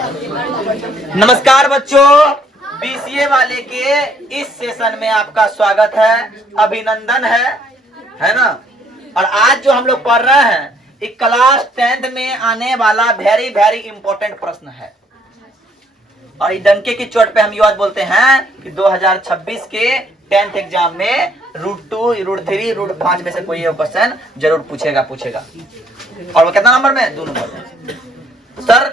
नमस्कार बच्चों, बीसीए वाले के इस सेशन में आपका स्वागत है, अभिनंदन है ना। और आज जो हम लोग पढ़ रहे हैं एक क्लास 10th में आने वाला वेरी वेरी इंपॉर्टेंट प्रश्न है। और इस डंके की चोट पे हम ये बात बोलते हैं कि 2026 के 10th एग्जाम में √2, √3, √5 में से कोई क्वेश्चन जरूर पूछेगा। और वो कितना नंबर में? 2 नंबर में। सर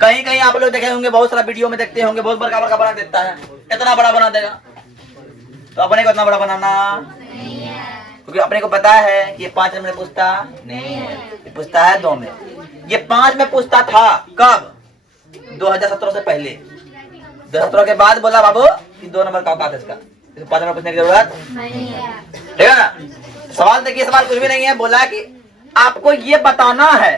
कहीं कहीं आप लोग देखे होंगे, बहुत सारा वीडियो में देखते होंगे, बहुत बड़ा बड़ा बना देता है, इतना बड़ा बना देगा। तो अपने को इतना बड़ा बनाना नहीं है, क्योंकि अपने को पता है कि ये 5 में पूछता नहीं है, ये पूछता है 2 में। ये 5 में पूछता था कब? 2017 से पहले। 2017 के बाद बोला बाबू कि 2 नंबर का औकात है इसका, 5 नंबर पूछने की जरूरत नहीं है। ठीक है ना। सवाल देखिए, सवाल कुछ भी नहीं है, बोला कि आपको ये बताना है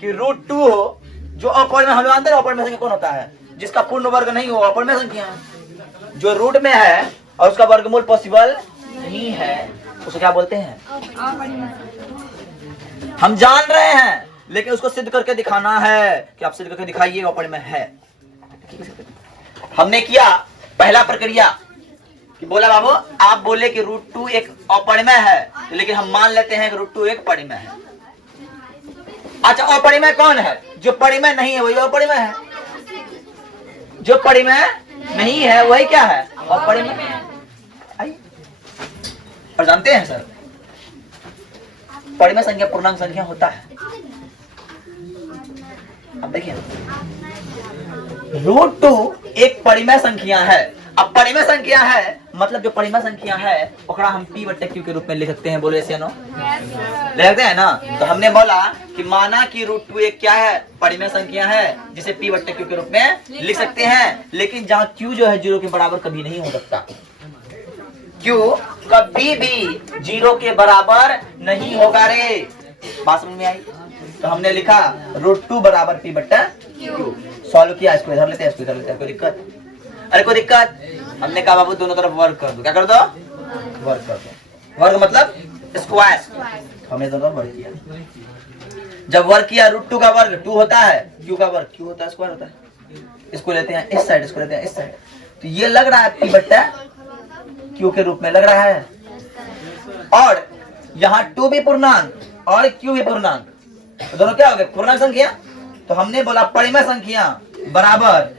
कि √2 हो जो अपवर्ड में, हम लोग जानते हैं अपवर्ड में संख्या कौन होता है? जिसका पूर्ण वर्ग नहीं हो, अपवर्ड में संख्या है। जो रूट में है और उसका वर्गमूल पॉसिबल नहीं है, उसे क्या बोलते हैं? हम जान रहे हैं, लेकिन उसको सिद्ध करके दिखाना है कि आप सिद्ध करके दिखाइए अपवर्ड में है। हमने किया पहला प्रक्रिया कि बोला बाबू आप बोले कि √2 एक अपवर्ड में है, लेकिन हम मान लेते हैं कि √2 एक परिमेय है। अच्छा, अपरिमेय कौन है? जो परिमेय नहीं है वही अपरिमेय है, जो परिमेय नहीं है वही क्या है? अपरिमेय। और जानते हैं सर, परिमेय संख्या पूर्णांक संख्या होता है। अब देखिए, √2 एक परिमेय संख्या है। अब परिमेय संख्या है मतलब जो परिमेय संख्या है ओकरा हम p/q के रूप में लिख सकते हैं। बोले ऐसे नो ले सकते हैं ना। तो हमने बोला कि माना कि √2 एक क्या है? परिमेय संख्या है, जिसे p/q के रूप में लिख सकते हैं। लेकिन जहाँ q जो है 0 के बराबर कभी नहीं हो सकता। q कभी भी 0 के बराबर नहीं होगा रे। बात समझ में आई? तो हमने लिखा √2 बराबर p/q। सॉल्व किया, इसको इधर लेते हैं, इसको इधर लेते हैं। कोई दिक्कत? अरे कोई दिक्कत? हमने कहा बाबू दोनों तरफ वर्ग कर दो। क्या कर दो? वर्ग कर दो। वर्ग मतलब स्क्वायर। हमने दोनों वर्ग किया। जब वर्ग किया, √2 का वर्ग 2 होता है, q का वर्ग q होता है, स्क्वायर होता है। इसको लेते हैं इस साइड, इसको लेते हैं इस साइड। तो ये लग रहा है p/q के रूप में लग रहा है। और यहाँ 2 भी पूर्णांक और q भी पूर्णांक, तो दोनों क्या हो गए? पूर्णांक संख्या। तो हमने बोला परिमेय संख्या बराबर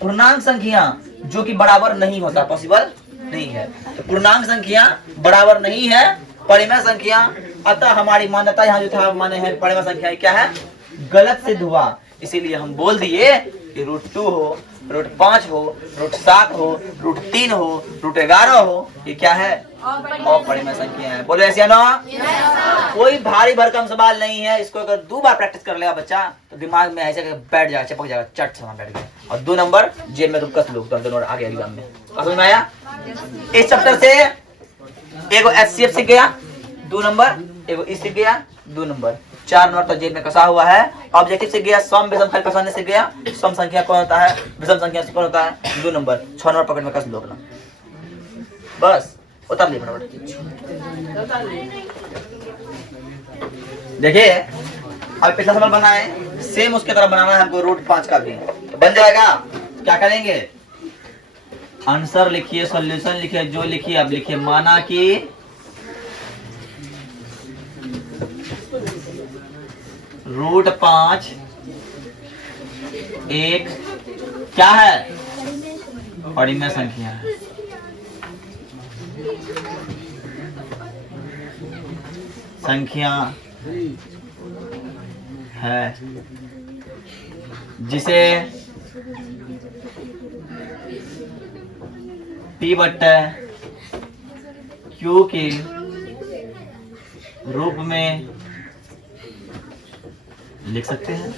पूर्णांक संख्या जो कि बराबर नहीं होता, पॉसिबल नहीं है। तो पूर्णांक संख्या बराबर नहीं है परिमेय संख्या, अतः हमारी मान्यता यहाँ जो था माने है परिमेय संख्या क्या है? गलत सिद्ध हुआ। इसीलिए हम बोल दिए कि √2 हो, √5 हो, √7 हो, √3 हो, √11 हो, ये क्या है? अपरिमेय संख्या है। बोलो ऐसे ना। कोई भारी भरकम सवाल नहीं है। इसको अगर 2 बार प्रैक्टिस कर लेगा बच्चा तो दिमाग में ऐसे बैठ जाएगा, चिपक जाएगा, चट से बैठ गया। और 2 नंबर जेब में तुम कस लो, 2 नंबर आगे एग्जाम में। समझ में आया? इस चैप्टर से एगो HCF सीख गया 2 नंबर, एगो इस सीख गया 2 नंबर, 4 नंबर तो जेब में कसा हुआ है। ऑब्जेक्टिव से गया, सम विषम खल कसाने से गया। सम संख्या कौन होता है, विषम संख्या कौन होता है? 2 नंबर, 6 नंबर पकड़ में कस लो अपना, बस उतार लिए फटाफट। देखिए अब पिछला सवाल बनाए, सेम उसके तरह बनाना है हमको √5 का भी, तो बन जाएगा। क्या करेंगे? आंसर लिखिए, सॉल्यूशन लिखिए, जो लिखिए अब लिखिए। माना कि √5 एक क्या है? परिमेय संख्या है। संख्या है जिसे p/q के रूप में लिख सकते हैं।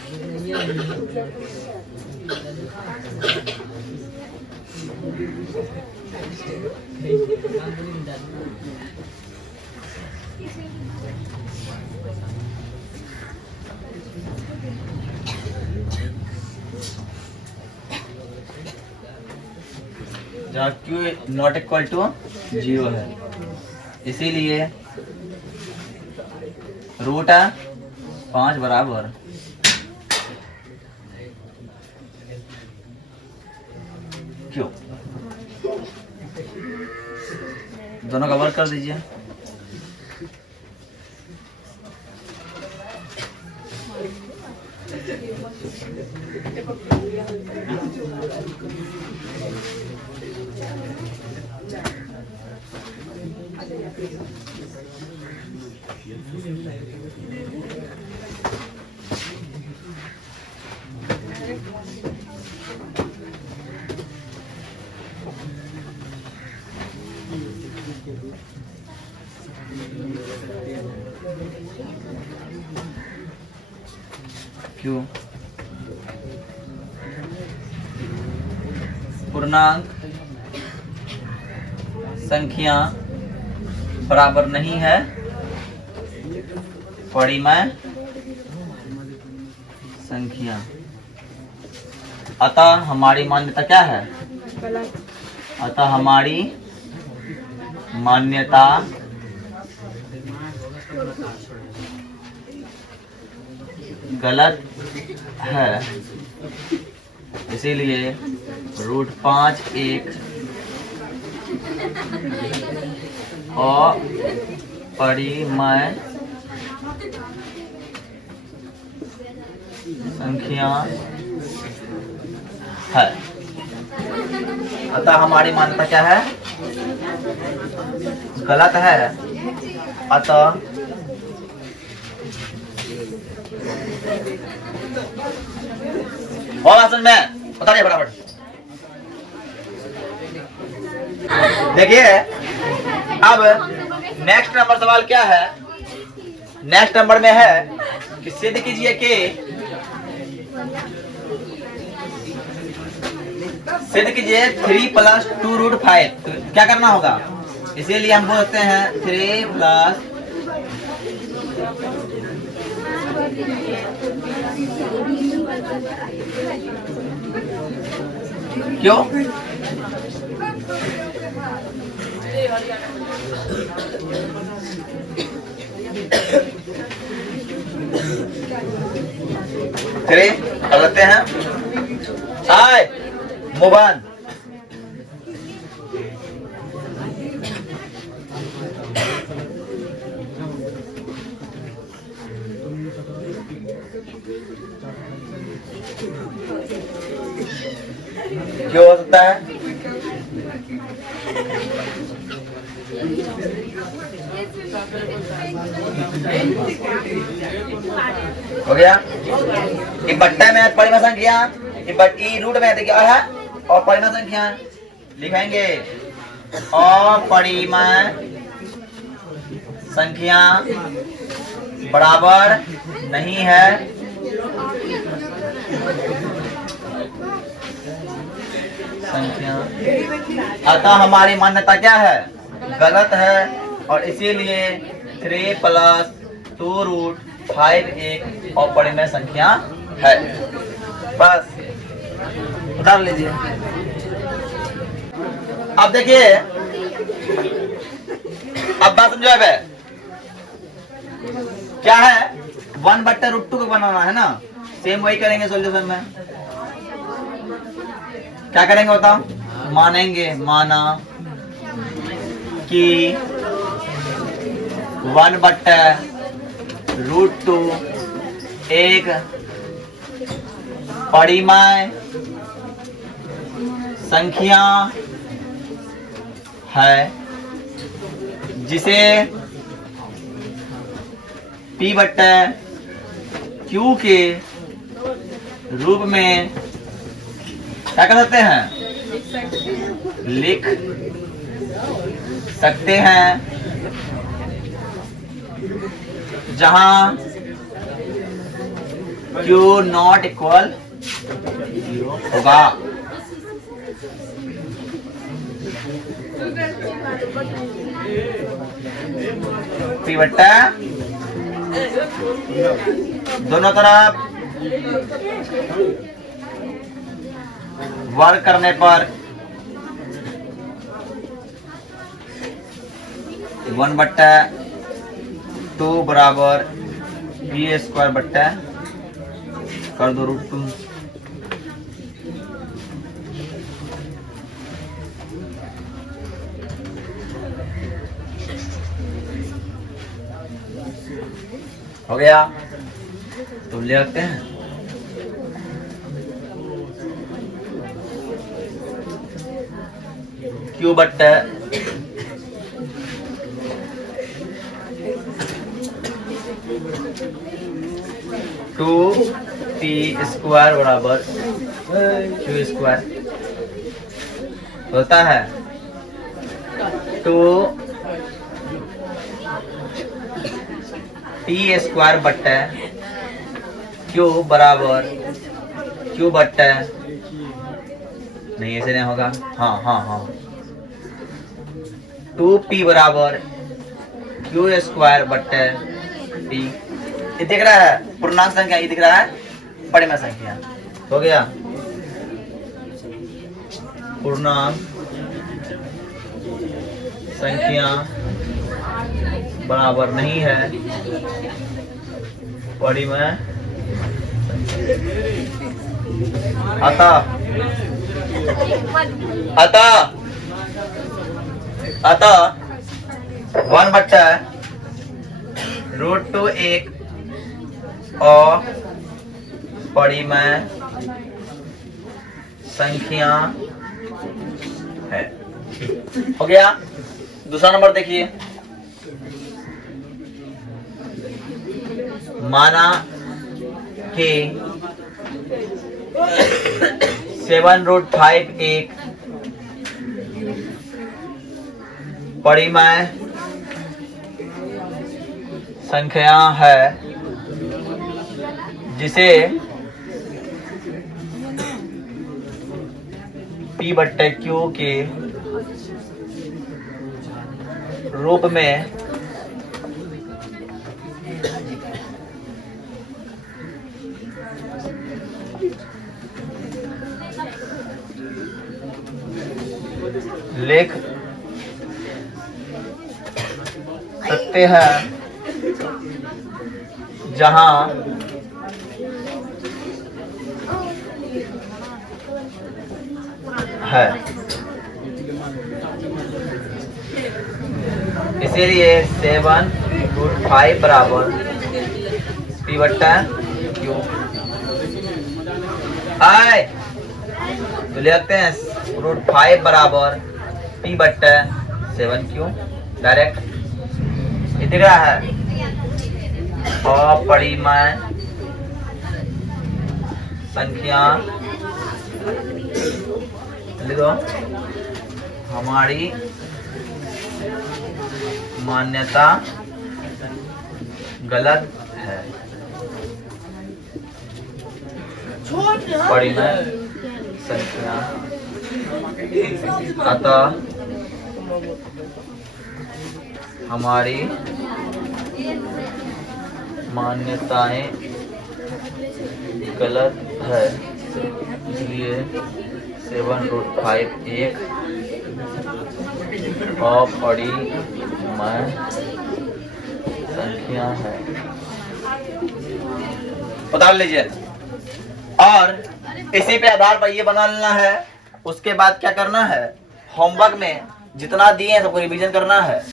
जहाँ q नॉट इक्वल टू 0 है, इसीलिए √5 बराबर क्यों? दोनों का वर्क कर दीजिए। क्यों? पूर्णांक संख्या बराबर नहीं है परिमेय संख्या। अतः हमारी मान्यता क्या है? अतः हमारी मान्यता गलत है। इसीलिए √5 एक अपरिमेय संख्या है। अतः हमारी मान्यता क्या है? गलत है। अतः और आसन में बताइए फटाफट। देखिए अब नेक्स्ट नंबर सवाल क्या है? नेक्स्ट नंबर में है कि सिद्ध कीजिए कि सिद्ध कीजिए 3 + 2√5। तो क्या करना होगा? इसीलिए हम बोलते हैं 3 + क्यों? कर लेते हैं। हाय मोबान क्यों हो सकता है? हो गया। ये बट्टा में परिमेय संख्या, ये रूट में देखिए है और परिमेय संख्या लिखेंगे। अपरिमेय संख्या बराबर नहीं है संख्या। अतः हमारी मान्यता क्या है? गलत है और इसीलिए 3 + 2√5 एक अपरिमेय संख्या है। बस डाल लीजिए। अब देखिए, अब बात समझो। अब क्या है? 1/√2 को बनाना है ना। सेम वही करेंगे सॉल्यूशन में। क्या करेंगे बताओ? माना कि 1/√2 एक परिमेय संख्या है जिसे P/Q के रूप में क्या कर सकते हैं? लिख सकते हैं, जहां Q ≠ 0 होगा। P/, दोनों तरफ वर्क करने पर 1/2 बराबर b² बट्टा कर दो √2। हो गया, तो ले रखते हैं। क्यू बट्टा 2p² बराबर q स्क्वायर होता है 2p² बट्टा q बराबर q बट्टा नहीं, ऐसे नहीं होगा। हाँ 2p बराबर q² बट्टा p। ये दिख रहा है पूर्णांक संख्या, ये दिख रहा है परिमेय संख्या। हो गया, पूर्णांक संख्या बराबर नहीं है परिमेय। अतः 1/√2 एक अपरिमेय संख्या है। हो गया। दूसरा नंबर देखिए, माना कि 7√5 एक परिमेय संख्या है जिसे p/q के रूप में लिख सकते हैं, जहां है। इसीलिए 7√5 बराबर p/q आए तो लिखते हैं √5 बराबर p/7q डायरेक्ट। ये दिख रहा है अपरिमेय संख्या लिखो, हमारी मान्यता गलत है। परिमेय संख्या अतः हमारी मान्यताएं गलत है, इसलिए 7√5 एक अपरिमेय संख्या है। बता लीजिए, और इसी पे आधार पर ये बना लेना है। उसके बाद क्या करना है, होमवर्क में जितना दिए हैं सबको रिवीजन करना है।